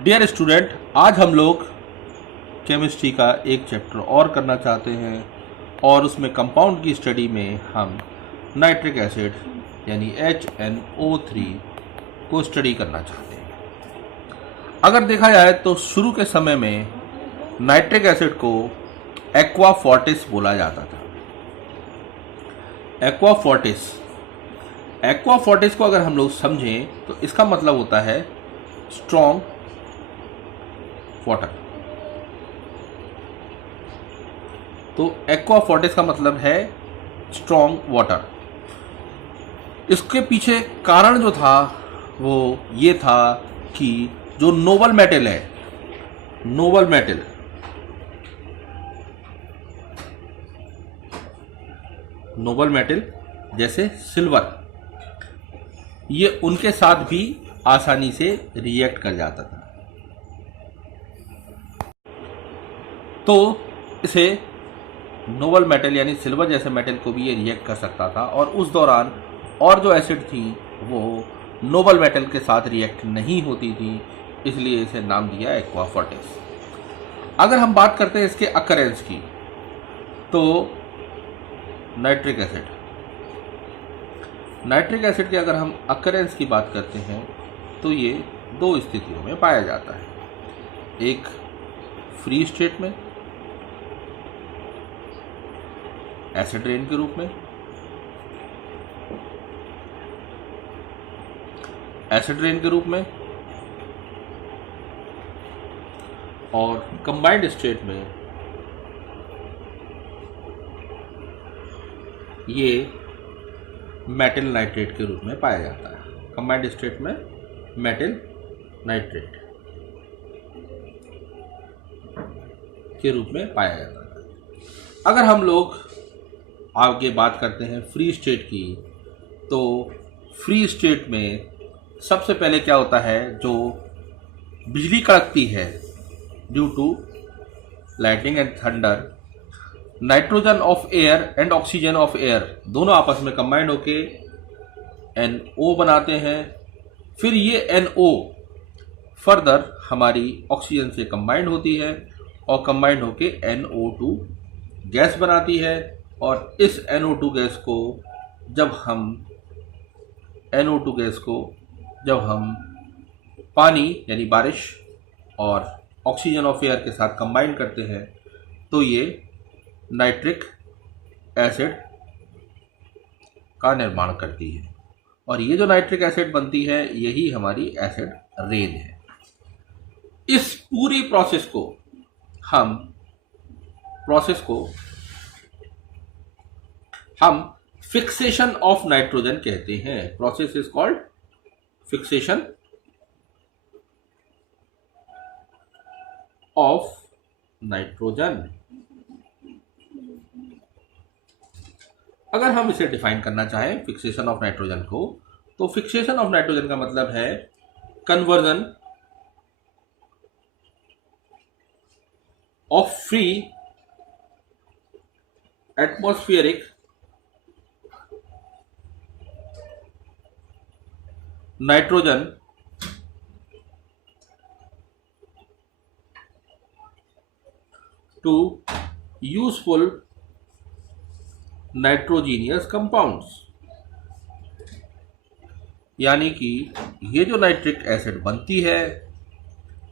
Dear student, आज हम लोग केमिस्ट्री का एक चैप्टर और करना चाहते हैं और उसमें कंपाउंड की स्टडी में हम नाइट्रिक एसिड यानी HNO3 को स्टडी करना चाहते हैं। अगर देखा जाए तो शुरू के समय में नाइट्रिक एसिड को एक्वा फोर्टिस बोला जाता था। एक्वा फोर्टिस को अगर हम लोग समझें तो इसका मतलब होता है स्ट्रॉन्ग वाटर। तो एक्वा फोर्टिस का मतलब है स्ट्रॉन्ग वाटर। इसके पीछे कारण जो था वो ये था कि जो नोबल मेटल जैसे सिल्वर, ये उनके साथ भी आसानी से रिएक्ट कर जाता था। तो इसे नोबल मेटल यानी सिल्वर जैसे मेटल को भी ये रिएक्ट कर सकता था और उस दौरान और जो एसिड थी वो नोबल मेटल के साथ रिएक्ट नहीं होती थी, इसलिए इसे नाम दिया एक्वा फोर्टिस। अगर हम बात करते हैं इसके अकरेंस की, तो नाइट्रिक एसिड के अगर हम अकरेंस की बात करते हैं तो ये दो स्थितियों में पाया जाता है। एक फ्री स्टेट में एसिड रेन के रूप में, और कंबाइंड स्टेट में ये मेटल नाइट्रेट के रूप में पाया जाता है। कंबाइंड स्टेट में मेटल नाइट्रेट के रूप में पाया जाता है। अगर हम लोग आगे बात करते हैं फ्री स्टेट की, तो फ्री स्टेट में सबसे पहले क्या होता है, जो बिजली कड़कती है due to lightning and thunder, nitrogen of air and oxygen of air दोनों आपस में कंबाइंड होके NO बनाते हैं। फिर ये NO फर्दर हमारी ऑक्सीजन से कंबाइंड होती है और कंबाइंड होके NO2 गैस बनाती है। और इस NO2 गैस को जब हम पानी यानी बारिश और ऑक्सीजन ऑफ एयर के साथ कंबाइन करते हैं तो ये नाइट्रिक एसिड का निर्माण करती है। और ये जो नाइट्रिक एसिड बनती है यही हमारी एसिड रेन है। इस पूरी प्रोसेस को हम फिक्सेशन ऑफ नाइट्रोजन कहते हैं। Process is called fixation of nitrogen. अगर हम इसे डिफाइन करना चाहें फिक्सेशन ऑफ नाइट्रोजन को, तो फिक्सेशन ऑफ नाइट्रोजन का मतलब है conversion of free atmospheric nitrogen to useful nitrogenous compounds. यानी कि ये जो नाइट्रिक एसिड बनती है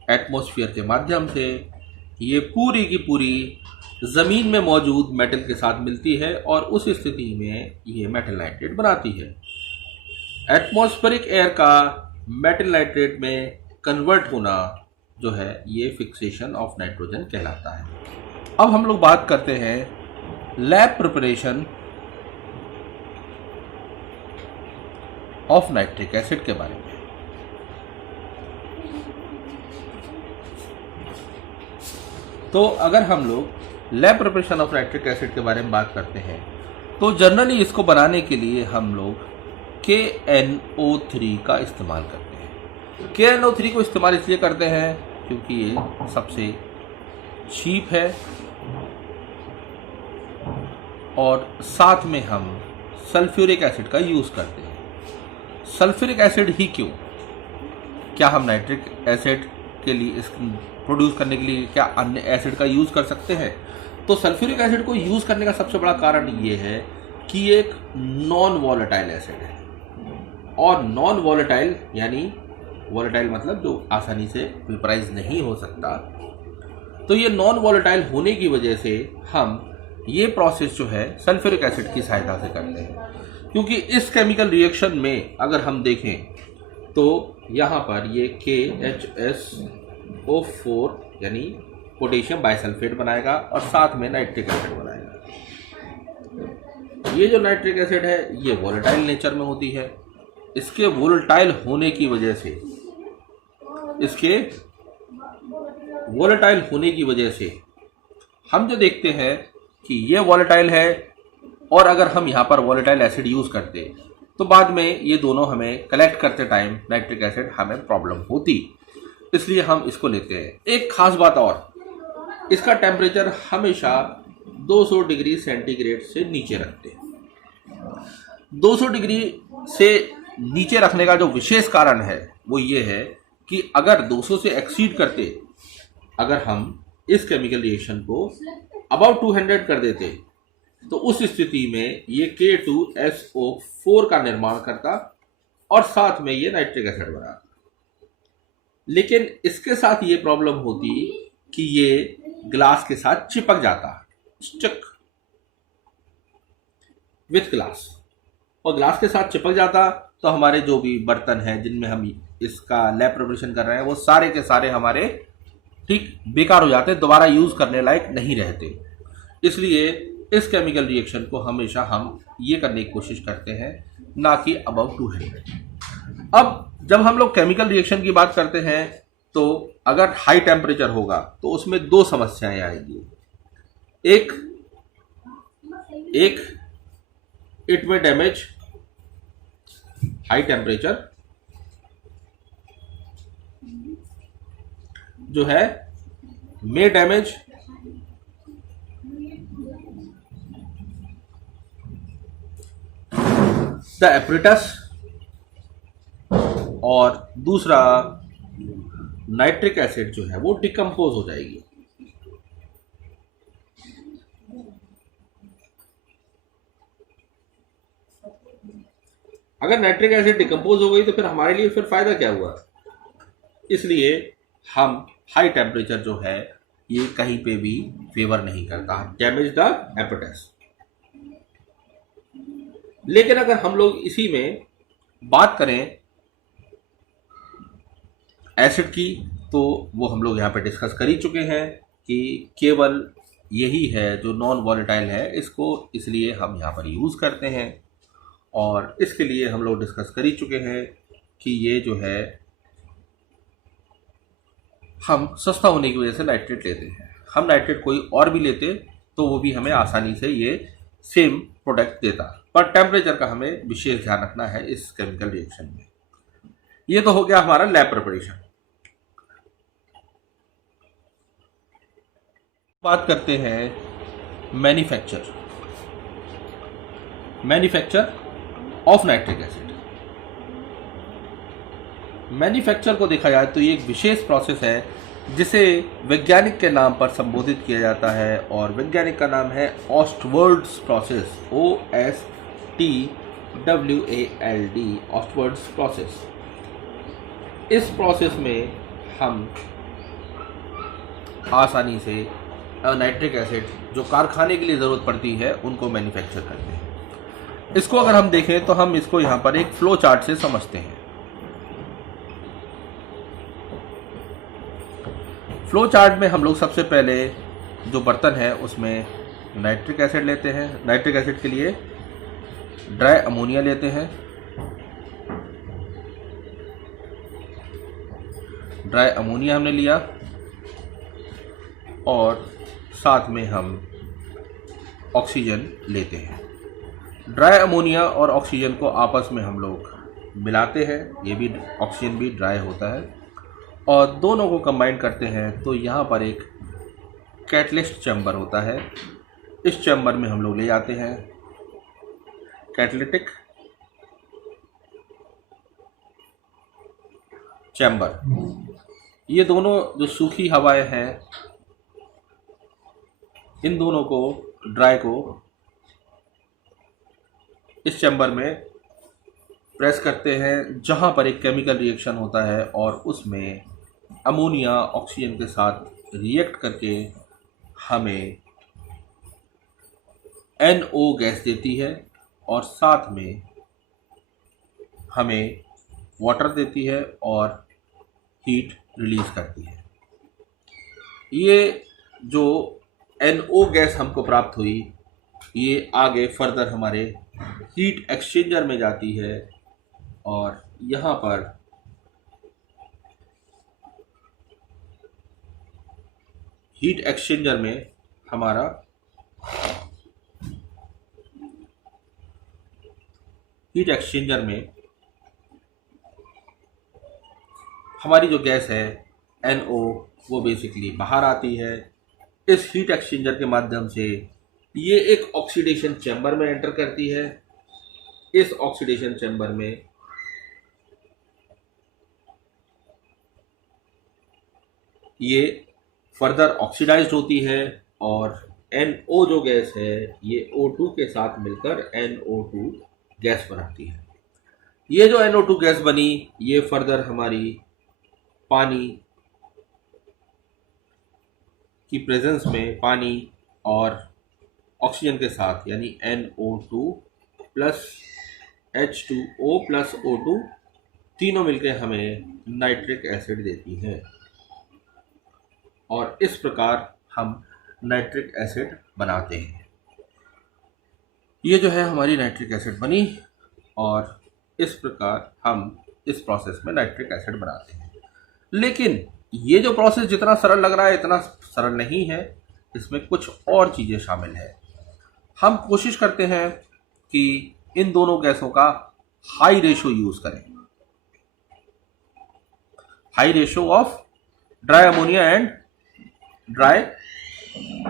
एटमॉस्फेयर के माध्यम से, ये पूरी की पूरी ज़मीन में मौजूद मेटल के साथ मिलती है और उस स्थिति में ये मेटल नाइट्रेट बनाती है। एटमॉस्फेरिक एयर का मेटल नाइट्रेट में कन्वर्ट होना जो है ये फिक्सेशन ऑफ नाइट्रोजन कहलाता है। अब हम लोग बात करते हैं lab preparation of nitric acid के बारे में। तो अगर हम लोग lab preparation of nitric acid के बारे में बात करते हैं तो जनरली इसको बनाने के लिए हम लोग KNO3 का इस्तेमाल करते हैं। KNO3 को इस्तेमाल इसलिए करते हैं क्योंकि ये सबसे चीप है और साथ में हम सल्फ्यूरिक एसिड का यूज़ करते हैं। सल्फ्यूरिक एसिड ही क्यों? क्या हम नाइट्रिक एसिड के लिए, इस प्रोड्यूस करने के लिए क्या अन्य एसिड का यूज़ कर सकते हैं? तो सल्फ्यूरिक एसिड को यूज़ करने का सबसे बड़ा कारण ये है कि ये एक नॉन वॉलेटाइल एसिड है, और नॉन वॉलेटाइल यानी वॉलेटाइल मतलब जो आसानी से वेपराइज नहीं हो सकता। तो ये नॉन वॉलेटाइल होने की वजह से हम ये प्रोसेस जो है सल्फ्यूरिक एसिड की सहायता से करते हैं, क्योंकि इस केमिकल रिएक्शन में अगर हम देखें तो यहाँ पर ये KHSO4 यानी पोटेशियम बाइसल्फेट बनाएगा और साथ में नाइट्रिक एसिड बनाएगा। ये जो नाइट्रिक एसिड है ये वोलेटाइल नेचर में होती है। इसके वोलेटाइल होने की वजह से हम जो देखते हैं कि ये वोलेटाइल है, और अगर हम यहाँ पर वोलेटाइल एसिड यूज़ करते तो बाद में ये दोनों हमें कलेक्ट करते टाइम नाइट्रिक एसिड हमें प्रॉब्लम होती, इसलिए हम इसको लेते हैं। एक खास बात और, इसका टेम्परेचर हमेशा 200 डिग्री सेंटीग्रेड से नीचे रखते हैं। 200 डिग्री से नीचे रखने का जो विशेष कारण है वो ये है कि अगर 200 से एक्सीड करते, अगर हम इस केमिकल रिएक्शन को अबाउट 200 कर देते तो उस स्थिति में ये K2SO4 का निर्माण करता और साथ में ये नाइट्रिक एसिड बनाता। लेकिन इसके साथ ये प्रॉब्लम होती कि ये ग्लास के साथ चिपक जाता, स्टिक विथ ग्लास, और ग्लास के साथ चिपक जाता तो हमारे जो भी बर्तन हैं जिनमें हम इसका लैब प्रिपरेशन कर रहे हैं वो सारे के सारे हमारे ठीक बेकार हो जाते, दोबारा यूज करने लायक नहीं रहते। इसलिए इस केमिकल रिएक्शन को हमेशा हम ये करने की कोशिश करते हैं, ना कि अबव 200। अब जब हम लोग केमिकल रिएक्शन की बात करते हैं तो अगर हाई टेम्परेचर होगा तो उसमें दो समस्याएं आएंगी। एक इट में डैमेज, हाई टेम्परेचर जो है मे डैमेज द एपरेटस, और दूसरा नाइट्रिक एसिड जो है वो डिकम्पोज हो जाएगी। अगर नाइट्रिक एसिड डिकम्पोज हो गई तो फिर हमारे लिए फिर फायदा क्या हुआ? इसलिए हम हाई टेम्परेचर जो है ये कहीं पे भी फेवर नहीं करता, डैमेज द एपरेटस। लेकिन अगर हम लोग इसी में बात करें एसिड की तो वो हम लोग यहाँ पे डिस्कस कर ही चुके हैं कि केवल यही है जो नॉन वॉलेटाइल है, इसको इसलिए हम यहाँ पर यूज़ करते हैं, और इसके लिए हम लोग डिस्कस कर ही चुके हैं कि ये जो है हम सस्ता होने की वजह से नाइट्रेट लेते हैं। हम नाइट्रेट कोई और भी लेते तो वो भी हमें आसानी से ये सेम प्रोडक्ट देता, पर टेम्परेचर का हमें विशेष ध्यान रखना है इस केमिकल रिएक्शन में। ये तो हो गया हमारा लैब प्रिपरेशन। बात करते हैं manufacture of nitric acid. Manufacture को देखा जाए तो ये एक विशेष प्रोसेस है जिसे वैज्ञानिक के नाम पर संबोधित किया जाता है, और वैज्ञानिक का नाम है ऑस्टवर्ड्स प्रोसेस, OSTWALD, ऑस्टवर्ड्स प्रोसेस। इस प्रोसेस में हम आसानी से नाइट्रिक एसिड जो कारखाने के लिए ज़रूरत पड़ती है उनको मैन्युफैक्चर करते हैं। इसको अगर हम देखें तो हम इसको यहाँ पर एक फ्लो चार्ट से समझते हैं। फ्लो चार्ट में हम लोग सबसे पहले जो बर्तन है उसमें नाइट्रिक एसिड लेते हैं। नाइट्रिक एसिड के लिए ड्राई अमोनिया लेते हैं। ड्राई अमोनिया हमने लिया और साथ में हम ऑक्सीजन लेते हैं। ड्राई अमोनिया और ऑक्सीजन को आपस में हम लोग मिलाते हैं, ये भी ऑक्सीजन भी ड्राई होता है, और दोनों को कंबाइन करते हैं तो यहाँ पर एक कैटलिस्ट चैम्बर होता है। इस चैम्बर में हम लोग ले जाते हैं कैटलिटिक चैम्बर, ये दोनों जो सूखी हवाएं हैं, इन दोनों को, ड्राई को, इस चैम्बर में प्रेस करते हैं जहां पर एक केमिकल रिएक्शन होता है और उसमें अमोनिया ऑक्सीजन के साथ रिएक्ट करके हमें NO गैस देती है और साथ में हमें वाटर देती है और हीट रिलीज करती है। ये जो NO गैस हमको प्राप्त हुई, ये आगे फर्दर हमारे हीट एक्सचेंजर में जाती है और यहाँ पर हीट एक्सचेंजर में हमारा हीट एक्सचेंजर में हमारी जो गैस है NO वो बेसिकली बाहर आती है। इस हीट एक्सचेंजर के माध्यम से ये एक ऑक्सीडेशन चैम्बर में एंटर करती है। इस ऑक्सीडेशन चैम्बर में ये फर्दर ऑक्सीडाइज्ड होती है और NO जो गैस है ये O2 के साथ मिलकर NO2 गैस बनाती है। ये जो NO2 गैस बनी, ये फर्दर हमारी पानी की प्रेजेंस में, पानी और ऑक्सीजन के साथ, यानी NO2 plus H2O plus O2 तीनों मिलकर हमें नाइट्रिक एसिड देती है और इस प्रकार हम नाइट्रिक एसिड बनाते हैं। ये जो है हमारी नाइट्रिक एसिड बनी और इस प्रकार हम इस प्रोसेस में नाइट्रिक एसिड बनाते हैं। लेकिन ये जो प्रोसेस जितना सरल लग रहा है इतना सरल नहीं है, इसमें कुछ और चीज़ें शामिल है। हम कोशिश करते हैं कि इन दोनों गैसों का हाई रेशो यूज़ करें, high ratio of dry ammonia and dry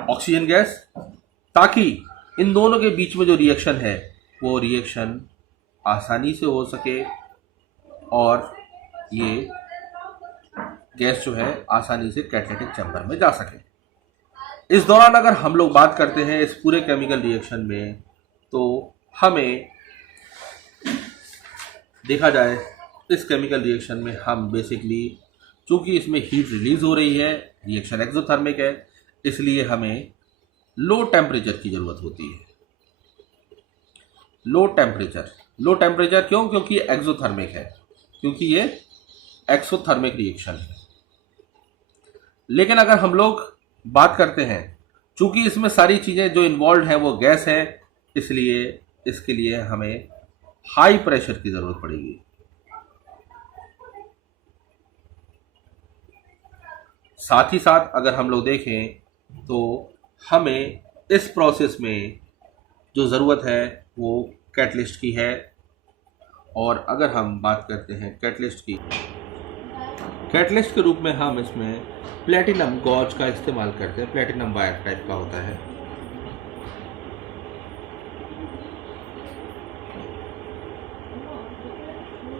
oxygen gas, ताकि इन दोनों के बीच में जो रिएक्शन है वो रिएक्शन आसानी से हो सके और ये गैस जो है आसानी से कैटालिटिक चैम्बर में जा सके। इस दौरान अगर हम लोग बात करते हैं इस पूरे केमिकल रिएक्शन में, तो हमें देखा जाए इस केमिकल रिएक्शन में हम बेसिकली, चूंकि इसमें हीट रिलीज हो रही है, रिएक्शन एक्सोथर्मिक है, इसलिए हमें लो टेम्परेचर की ज़रूरत होती है। लो टेम्परेचर क्यों? क्योंकि ये एक्सोथर्मिक है, क्योंकि ये एक्सोथर्मिक रिएक्शन है। लेकिन अगर हम लोग बात करते हैं, चूंकि इसमें सारी चीज़ें जो इन्वॉल्व हैं वो गैस है, इसलिए इसके लिए हमें हाई प्रेशर की ज़रूरत पड़ेगी। साथ ही साथ अगर हम लोग देखें तो हमें इस प्रोसेस में जो ज़रूरत है वो कैटलिस्ट की है। और अगर हम बात करते हैं कैटलिस्ट की, कैटलिस्ट के रूप में हम इसमें प्लेटिनम गॉज का इस्तेमाल करते हैं। प्लेटिनम वायर टाइप का होता है।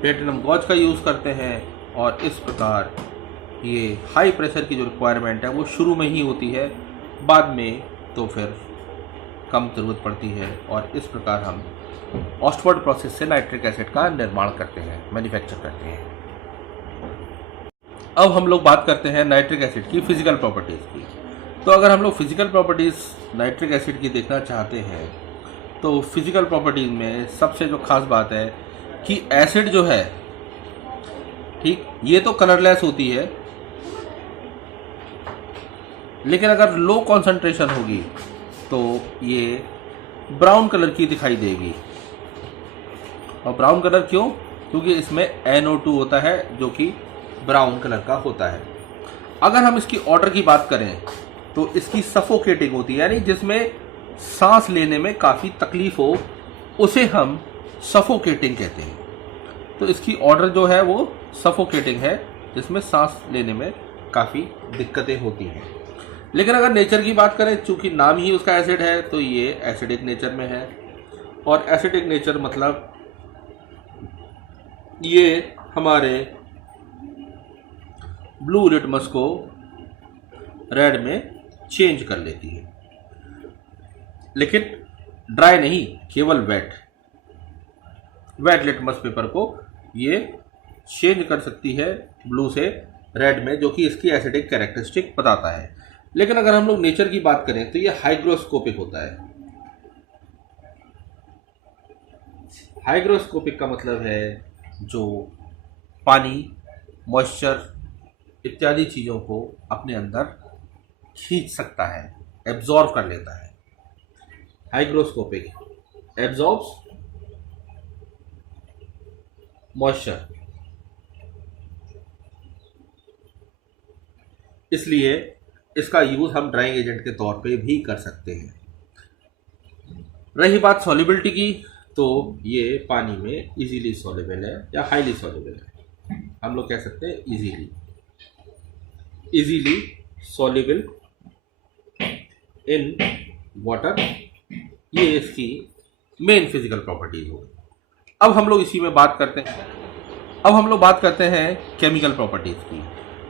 प्लेटिनम गॉज का यूज़ करते हैं और इस प्रकार ये हाई प्रेशर की जो रिक्वायरमेंट है वो शुरू में ही होती है, बाद में तो फिर कम ज़रूरत पड़ती है और इस प्रकार हम ऑस्टवर्ड प्रोसेस से नाइट्रिक एसिड का निर्माण करते हैं, मैन्युफैक्चर करते हैं। अब हम लोग बात करते हैं नाइट्रिक एसिड की फिजिकल प्रॉपर्टीज़ की। तो अगर हम लोग फिजिकल प्रॉपर्टीज़ नाइट्रिक एसिड की देखना चाहते हैं तो फिजिकल प्रॉपर्टीज़ में सबसे जो खास बात है कि एसिड जो है, ठीक, ये तो कलरलेस होती है, लेकिन अगर लो कॉन्सेंट्रेशन होगी तो ये ब्राउन कलर की दिखाई देगी। और ब्राउन कलर क्यों? क्योंकि इसमें NO2 होता है जो कि ब्राउन कलर का होता है। अगर हम इसकी ऑर्डर की बात करें तो इसकी सफोकेटिंग होती है, यानी जिसमें सांस लेने में काफ़ी तकलीफ हो उसे हम सफोकेटिंग कहते हैं। तो इसकी ऑर्डर जो है वो सफोकेटिंग है, जिसमें सांस लेने में काफ़ी दिक्कतें होती हैं। लेकिन अगर नेचर की बात करें, चूंकि नाम ही उसका एसिड है, तो ये एसिडिक नेचर में है। और एसिडिक नेचर मतलब ये हमारे ब्लू लिटमस को रेड में चेंज कर लेती है, लेकिन ड्राई नहीं, केवल वेट लिटमस पेपर को ये चेंज कर सकती है ब्लू से रेड में, जो कि इसकी एसिडिक कैरेक्टरिस्टिक बताता है। लेकिन अगर हम लोग नेचर की बात करें तो ये हाइग्रोस्कोपिक होता है। हाइग्रोस्कोपिक का मतलब है जो पानी, मॉइस्चर इत्यादि चीज़ों को अपने अंदर खींच सकता है, एब्जॉर्ब कर लेता है। हाइग्रोस्कोपिक एब्जॉर्ब्स मॉइस्चर, इसलिए इसका यूज हम ड्राइंग एजेंट के तौर पे भी कर सकते हैं। रही बात सॉल्युबिलिटी की, तो ये पानी में इजीली सॉल्युबल है या हाईली सॉल्युबल है। हम लोग कह सकते हैं इजीली सॉल्युबल इन वाटर, ये इसकी मेन फिजिकल प्रॉपर्टीज होगी। अब हम लोग इसी में बात करते हैं केमिकल प्रॉपर्टीज की।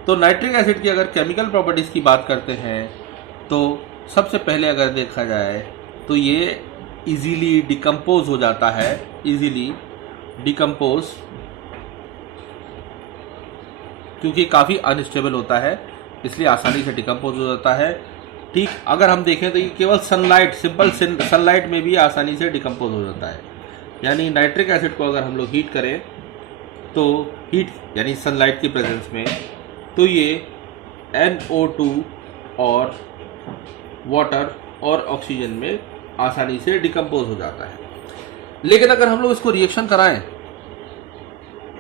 तो नाइट्रिक एसिड की अगर केमिकल प्रॉपर्टीज की बात करते हैं तो सबसे पहले अगर देखा जाए तो ये इजीली डिकम्पोज हो जाता है, क्योंकि काफ़ी अनस्टेबल होता है इसलिए आसानी से डिकम्पोज हो जाता है। ठीक, अगर हम देखें तो ये केवल सिंपल सनलाइट में भी आसानी से डिकम्पोज हो जाता है। यानी नाइट्रिक एसिड को अगर हम लोग हीट करें तो यानी सनलाइट की प्रेजेंस में, तो ये NO2 और वाटर और ऑक्सीजन में आसानी से डिकम्पोज हो जाता है। लेकिन अगर हम लोग इसको रिएक्शन कराएं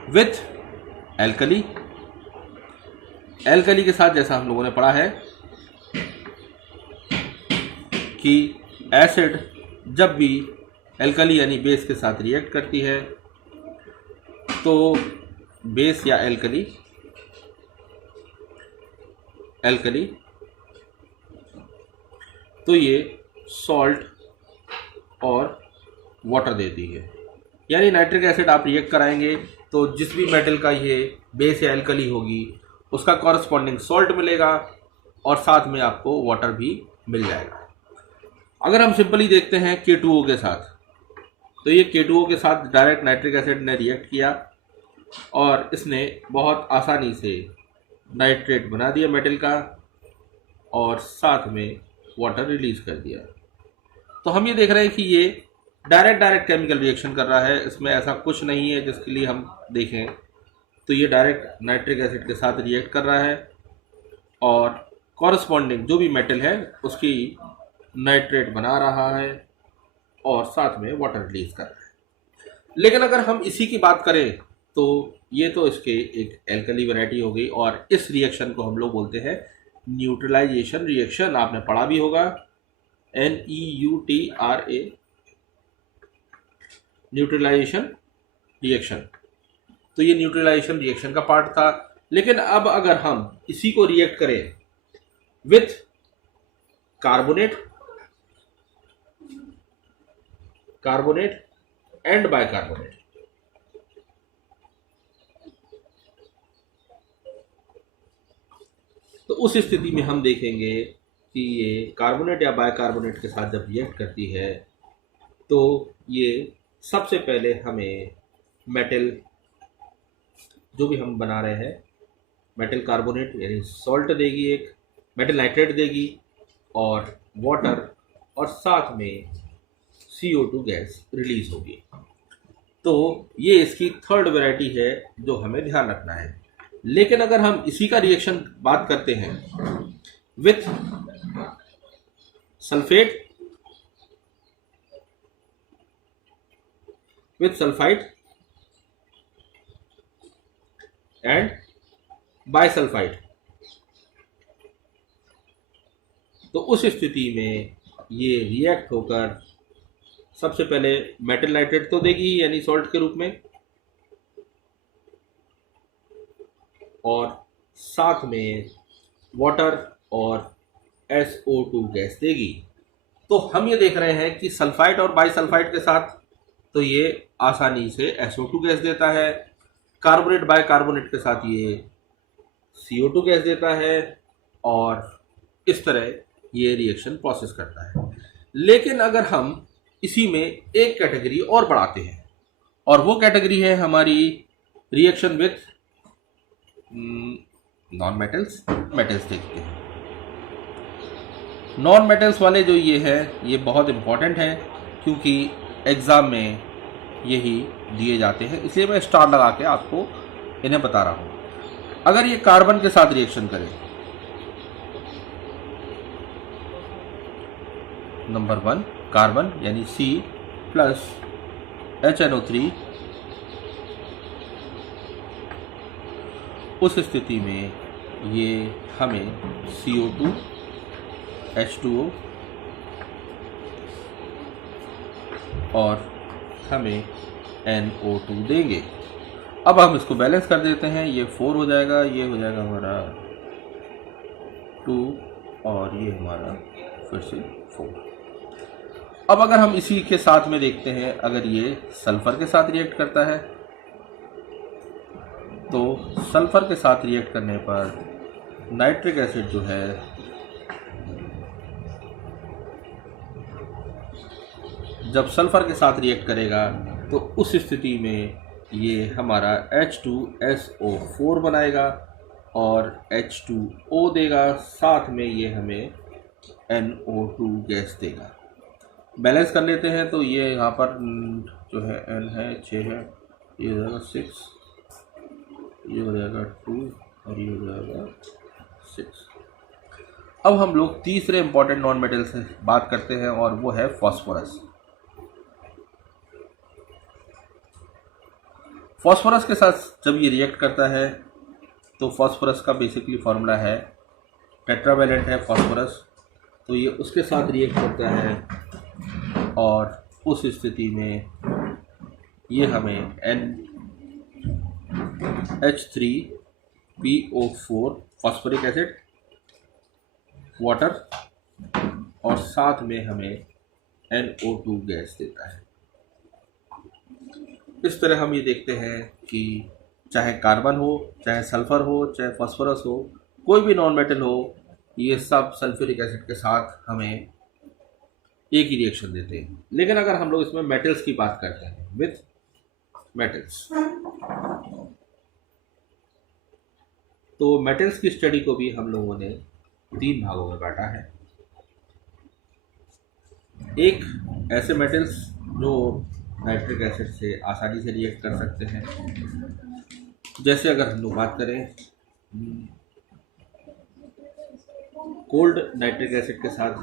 विथ एल्कली के साथ, जैसा हम लोगों ने पढ़ा है कि एसिड जब भी एल्कली यानी बेस के साथ रिएक्ट करती है तो बेस या एल्कली तो ये सॉल्ट और वाटर देती है। यानी नाइट्रिक एसिड आप रिएक्ट कराएंगे तो जिस भी मेटल का ये बेस या एल्कली होगी उसका कॉरस्पॉन्डिंग सॉल्ट मिलेगा और साथ में आपको वाटर भी मिल जाएगा। अगर हम सिंपली देखते हैं K2O के साथ, तो ये K2O के साथ डायरेक्ट नाइट्रिक एसिड ने रिएक्ट किया और इसने बहुत आसानी से नाइट्रेट बना दिया मेटल का और साथ में वाटर रिलीज कर दिया। तो हम ये देख रहे हैं कि ये डायरेक्ट केमिकल रिएक्शन कर रहा है, इसमें ऐसा कुछ नहीं है जिसके लिए हम देखें तो ये डायरेक्ट नाइट्रिक एसिड के साथ रिएक्ट कर रहा है और कॉरस्पॉन्डिंग जो भी मेटल है उसकी नाइट्रेट बना रहा है और साथ में वाटर रिलीज कर रहा है। लेकिन अगर हम इसी की बात करें तो ये तो इसके एक एल्कली वैरायटी हो गई और इस रिएक्शन को हम लोग बोलते हैं न्यूट्रलाइजेशन रिएक्शन। आपने पढ़ा भी होगा NEUTRA, न्यूट्रलाइजेशन रिएक्शन। तो ये न्यूट्रलाइजेशन रिएक्शन का पार्ट था। लेकिन अब अगर हम इसी को रिएक्ट करें विथ कार्बोनेट एंड बाइकार्बोनेट, तो उस स्थिति में हम देखेंगे कि ये कार्बोनेट या बाइकार्बोनेट के साथ जब रिएक्ट करती है तो ये सबसे पहले हमें मेटल जो भी हम बना रहे हैं मेटल कार्बोनेट यानी सॉल्ट देगी, एक मेटल नाइट्रेट देगी और वाटर और साथ में CO2 गैस रिलीज होगी। तो ये इसकी थर्ड वैरायटी है जो हमें ध्यान रखना है। लेकिन अगर हम इसी का रिएक्शन बात करते हैं विथ सल्फाइड एंड बाइसल्फाइड, तो उस स्थिति में ये रिएक्ट होकर सबसे पहले मेटल नाइट्रेट तो देगी यानी सॉल्ट के रूप में और साथ में वाटर और SO2 गैस देगी। तो हम ये देख रहे हैं कि सल्फाइड और बाइसल्फाइड के साथ तो ये आसानी से SO2 गैस देता है, कार्बोनेट बाइकार्बोनेट के साथ ये CO2 गैस देता है और इस तरह ये रिएक्शन प्रोसेस करता है। लेकिन अगर हम इसी में एक कैटेगरी और बढ़ाते हैं और वो कैटेगरी है हमारी reaction with non metals, metals देखते हैं। नॉन मेटल्स वाले जो ये है ये बहुत इम्पॉर्टेंट है क्योंकि एग्ज़ाम में यही दिए जाते हैं, इसलिए मैं स्टार लगा के आपको इन्हें बता रहा हूँ। अगर ये कार्बन के साथ रिएक्शन करें, नंबर 1 कार्बन यानी C प्लस HNO3, उस स्थिति में ये हमें CO2 H2O और हमें NO2 देंगे। अब हम इसको बैलेंस कर देते हैं, ये 4 हो जाएगा, ये हो जाएगा हमारा 2 और ये हमारा फिर से 4। अब अगर हम इसी के साथ में देखते हैं, अगर ये सल्फर के साथ रिएक्ट करता है तो सल्फर के साथ रिएक्ट करने पर नाइट्रिक एसिड जो है जब सल्फर के साथ रिएक्ट करेगा तो उस स्थिति में ये हमारा H2SO4 बनाएगा और H2O देगा, साथ में ये हमें NO2 गैस देगा। बैलेंस कर लेते हैं तो ये यहाँ पर जो है N है 6 है, ये हो जाएगा 6, ये हो जाएगा 2 और ये हो जाएगा 6। अब हम लोग तीसरे इम्पॉर्टेंट नॉन मेटल से बात करते हैं और वो है फॉस्फोरस। फॉस्फोरस के साथ जब ये रिएक्ट करता है तो फॉस्फोरस का बेसिकली फार्मूला है टेट्रावैलेंट है फॉस्फोरस, तो ये उसके साथ रिएक्ट करता है और उस स्थिति में ये हमें NH3PO4 फॉस्फोरिक एसिड, वाटर और साथ में हमें NO2 गैस देता है। इस तरह हम ये देखते हैं कि चाहे कार्बन हो, चाहे सल्फर हो, चाहे फास्फोरस हो, कोई भी नॉन मेटल हो, ये सब सल्फ्यूरिक एसिड के साथ हमें एक ही रिएक्शन देते हैं। लेकिन अगर हम लोग इसमें मेटल्स की बात करते हैं, विथ मेटल्स, तो मेटल्स की स्टडी को भी हम लोगों ने 3 भागों में बांटा है। एक ऐसे मेटल्स जो नाइट्रिक एसिड से आसानी से रिएक्ट कर सकते हैं, जैसे अगर हम लोग बात करें कोल्ड नाइट्रिक एसिड के साथ,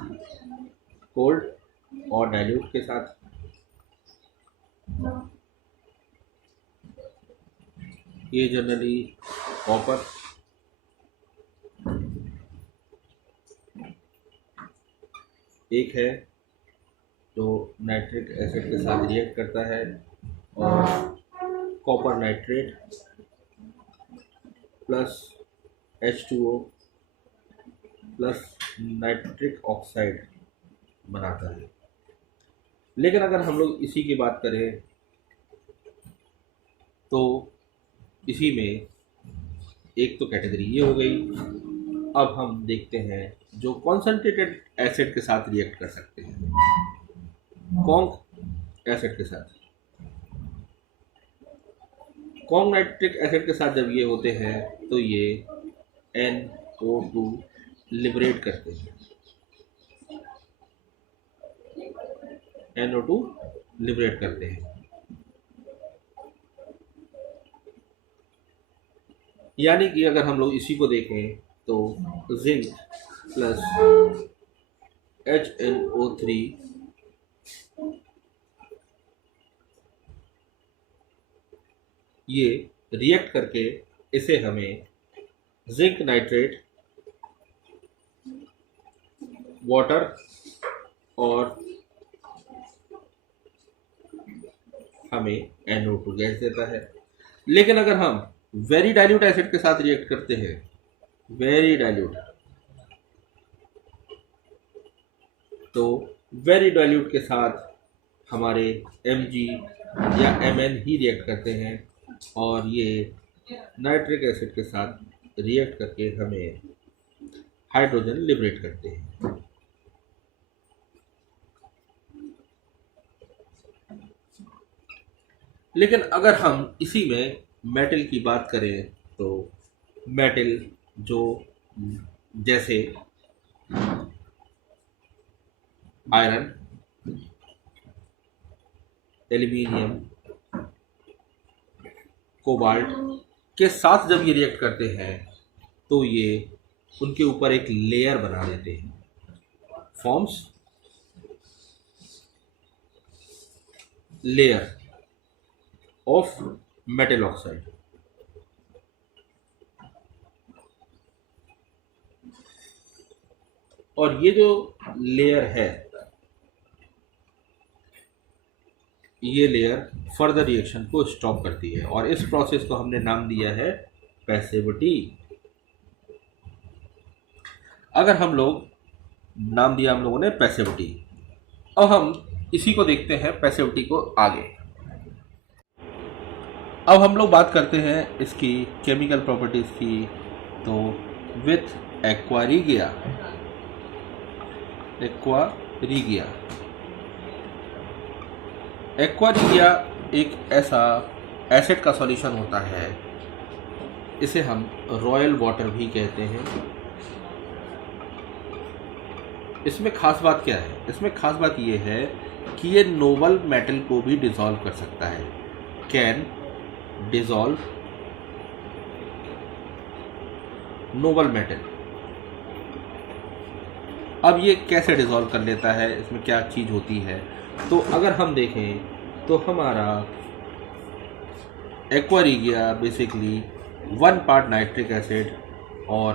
कोल्ड और डाइल्यूट के साथ, ये जनरली कॉपर, एक है जो नाइट्रिक एसिड के साथ रिएक्ट करता है और copper nitrate plus H2O plus nitric oxide बनाता है। लेकिन अगर हम लोग इसी की बात करें तो इसी में एक तो कैटेगरी ये हो गई। अब हम देखते हैं जो कॉन्सेंट्रेटेड एसिड के साथ रिएक्ट कर सकते हैं, कॉन्क एसिड के साथ। कॉन्क नाइट्रिक एसिड के साथ जब ये होते हैं तो ये NO2 लिबरेट करते हैं, NO2 लिबरेट करते हैं। यानी कि अगर हम लोग इसी को देखें तो जिंक प्लस HNO3 ये रिएक्ट करके इसे हमें जिंक नाइट्रेट, वाटर और हमें NO2 गैस देता है। लेकिन अगर हम वेरी डाइल्यूट एसिड के साथ रिएक्ट करते हैं, वेरी डाइल्यूट, तो वेरी डाइल्यूट के साथ हमारे Mg या Mn ही रिएक्ट करते हैं और ये नाइट्रिक एसिड के साथ रिएक्ट करके हमें हाइड्रोजन लिबरेट करते हैं। लेकिन अगर हम इसी में मेटल की बात करें तो मेटल जो जैसे आयरन, एल्यूमिनियम, कोबाल्ट के साथ जब ये रिएक्ट करते हैं तो ये उनके ऊपर एक लेयर बना देते हैं, forms layer of metal oxide. और ये जो लेयर है, ये लेयर फर्दर रिएक्शन को स्टॉप करती है और इस प्रोसेस को हमने नाम दिया है पैसिविटी। अगर हम लोग नाम दिया हम लोगों ने पैसिविटी, अब हम इसी को देखते हैं पैसिविटी को आगे। अब हम लोग बात करते हैं इसकी केमिकल प्रॉपर्टीज की। तो विथ एक्वारीगिया, एक्वारीगिया एक ऐसा एसिड का सॉल्यूशन होता है, इसे हम रॉयल वाटर भी कहते हैं। इसमें खास बात क्या है? इसमें खास बात ये है कि ये नोबल मेटल को भी डिसॉल्व कर सकता है, कैन डिसॉल्व नोबल मेटल। अब ये कैसे डिसॉल्व कर लेता है, इसमें क्या चीज़ होती है? तो अगर हम देखें तो हमारा एक्वारीगिया बेसिकली 1 पार्ट नाइट्रिक एसिड और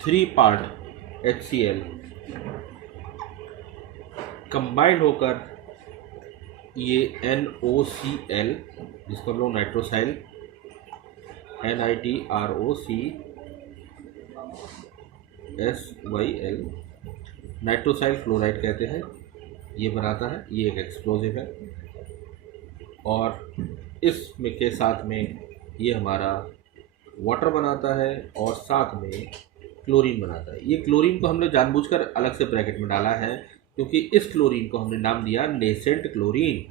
3 पार्ट HCl कंबाइंड होकर ये NOCl, जिसको हम लोग नाइट्रोसाइल NitroCOSyl नाइट्रोसाइल फ्लोराइड कहते हैं, ये बनाता है। ये एक एक्सप्लोजिव है और इसमें के साथ में ये हमारा वाटर बनाता है और साथ में क्लोरीन बनाता है। ये क्लोरीन को हमने जानबूझकर अलग से ब्रैकेट में डाला है क्योंकि इस क्लोरीन को हमने नाम दिया नेसेंट क्लोरीन।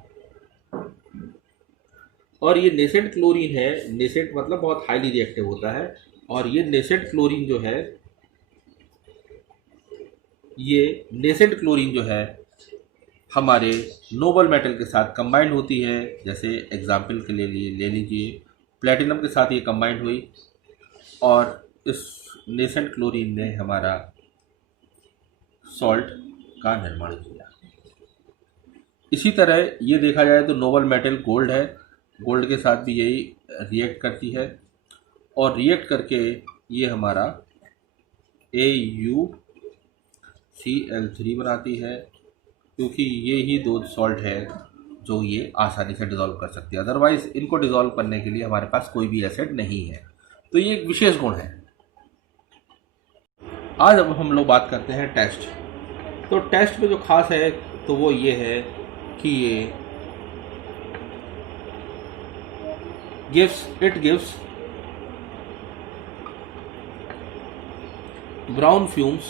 और ये नेसेंट क्लोरीन है, नेसेंट मतलब बहुत हाईली रिएक्टिव होता है। और ये नेसेंट क्लोरीन जो है, ये नेसेंट क्लोरीन जो है हमारे नोबल मेटल के साथ कंबाइंड होती है। जैसे एग्जाम्पल के लिए ले लीजिए प्लेटिनम के साथ ये कंबाइंड हुई और इस नेसेंट क्लोरीन ने हमारा सॉल्ट का निर्माण किया। इसी तरह ये देखा जाए तो नोबल मेटल गोल्ड है, गोल्ड के साथ भी यही रिएक्ट करती है और रिएक्ट करके ये हमारा AuCl3 बनाती है, क्योंकि ये ही दो सॉल्ट है जो ये आसानी से डिज़ोल्व कर सकती है। अदरवाइज़ इनको डिज़ोल्व करने के लिए हमारे पास कोई भी एसिड नहीं है। तो ये एक विशेष गुण है। आज अब हम लोग बात करते हैं टेस्ट। तो टेस्ट में जो खास है तो वो ये है कि ये gives brown fumes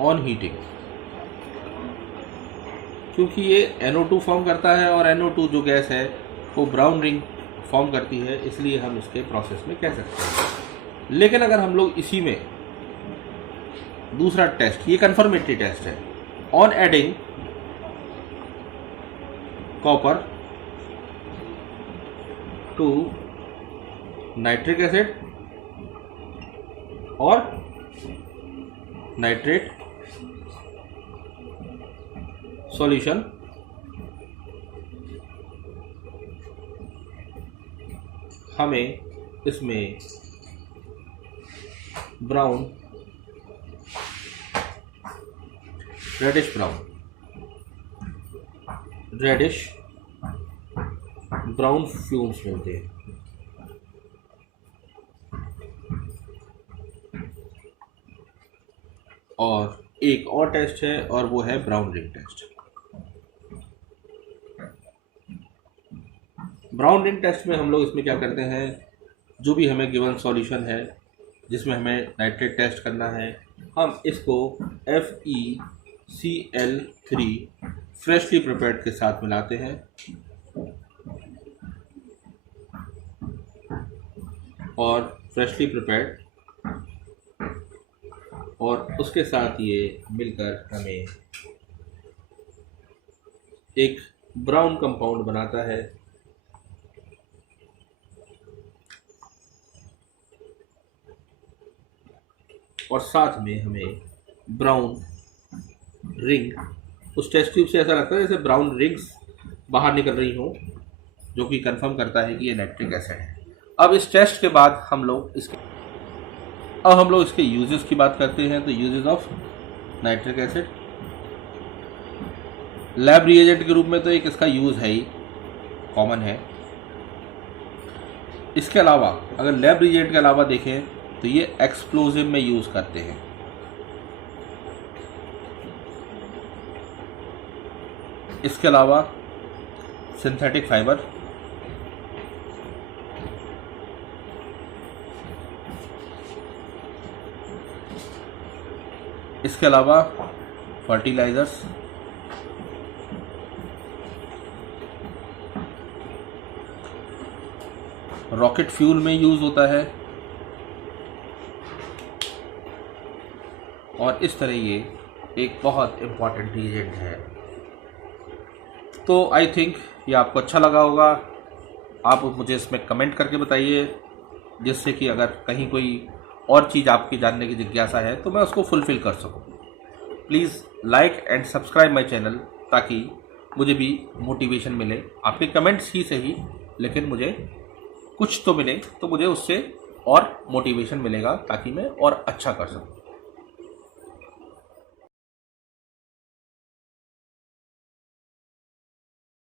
on heating, क्योंकि ये NO2 फॉर्म करता है और NO2 जो गैस है वो ब्राउन रिंग फॉर्म करती है, इसलिए हम इसके प्रोसेस में कह सकते हैं। लेकिन अगर हम लोग इसी में दूसरा टेस्ट, ये कंफर्मेटरी टेस्ट है, on adding copper two nitric acid और नाइट्रेट सॉल्यूशन, हमें इसमें ब्राउन, रेडिश ब्राउन फ्यूम्स मिलते हैं। और एक और टेस्ट है और वो है brown ring test. Brown ring test में हम लोग इसमें क्या करते हैं, जो भी हमें गिवन सॉल्यूशन है जिसमें हमें नाइट्रेट टेस्ट करना है, हम इसको FeCl3 फ्रेशली प्रिपेयर्ड के साथ मिलाते हैं और फ्रेशली प्रिपेयर्ड, और उसके साथ ये मिलकर हमें एक ब्राउन कंपाउंड बनाता है। और साथ में हमें ब्राउन रिंग, उस टेस्ट ट्यूब से ऐसा लगता है जैसे ब्राउन रिंग्स बाहर निकल रही हों, जो कि कंफर्म करता है कि ये नाइट्रिक एसिड है। अब इस टेस्ट के बाद हम लोग इसके यूजेस की बात करते हैं। तो uses of nitric acid, lab reagent के रूप में तो एक इसका यूज़ है ही, कॉमन है। इसके अलावा अगर लैब रिएजेंट के अलावा देखें तो ये एक्सप्लोजिव में यूज़ करते हैं। इसके अलावा सिंथेटिक फाइबर, इसके अलावा फर्टिलाइजर्स, रॉकेट फ्यूल में यूज़ होता है, और इस तरह ये एक बहुत इम्पॉर्टेंट रिएजेंट है। तो आई थिंक ये आपको अच्छा लगा होगा। आप मुझे इसमें कमेंट करके बताइए, जिससे कि अगर कहीं कोई और चीज़ आपकी जानने की जिज्ञासा है तो मैं उसको फुलफ़िल कर सकूं। Please like and subscribe my channel, ताकि मुझे भी मोटिवेशन मिले। आपके कमेंट्स ही सही, लेकिन मुझे कुछ तो मिले, तो मुझे उससे और मोटिवेशन मिलेगा, ताकि मैं और अच्छा कर सकूं।